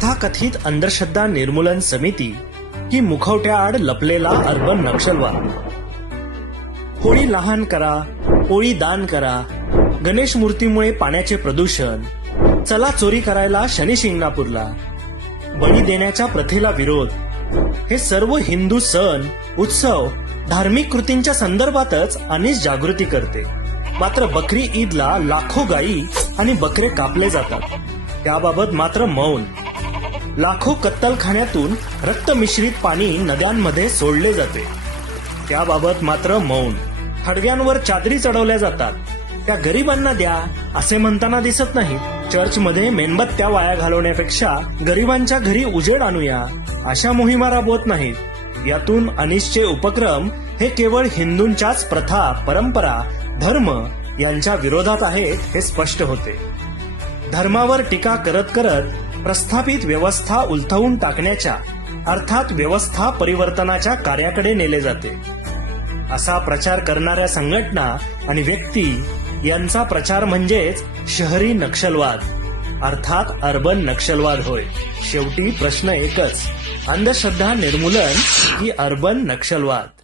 तथाकथित अंधश्रद्धा निर्मूलन समिती ही मुखवट्याआड लपलेला अर्बन नक्षलवाद. होळी लहान करा, पोळी दान करा, गणेश मूर्तीमुळे पाण्याचे प्रदूषण, चला चोरी करायला शनी शिंगणापूरला, बळी देण्याच्या प्रथेला विरोध, हे सर्व हिंदू सण उत्सव धार्मिक कृतींच्या संदर्भातच अनिश जागृती करते. मात्र बकरी ईदला लाखो गायी आणि बकरे कापले जातात, त्याबाबत मात्र मौन. लाखो कत्तलखान्यातून रक्त मिश्रित पाणी नद्यांमध्ये सोडले जाते, त्याबाबत मात्र मौन. हडव्यांवर चादरी चढवल्या जातात, त्या गरिबांना द्या असे म्हणताना दिसत नाही. चर्चमध्ये मेणबत्त्या वाया घालवण्यापेक्षा गरिबांच्या घरी उजेड आणूया अशा मोहिमा राबवत नाहीत. यातून अनिशचे उपक्रम हे केवळ हिंदूंच्याच प्रथा, परंपरा, धर्म यांच्या विरोधात आहेत हे स्पष्ट होते. धर्मावर टीका करत करत प्रस्थापित व्यवस्था उलथवून टाकण्याच्या अर्थात व्यवस्था परिवर्तनाच्या कार्याकडे नेले जाते. असा प्रचार करणाऱ्या संघटना आणि व्यक्ती यांचा प्रचार म्हणजेच शहरी नक्षलवाद अर्थात अर्बन नक्षलवाद होय. शेवटी प्रश्न एकच, अंधश्रद्धा निर्मूलन की अर्बन नक्षलवाद.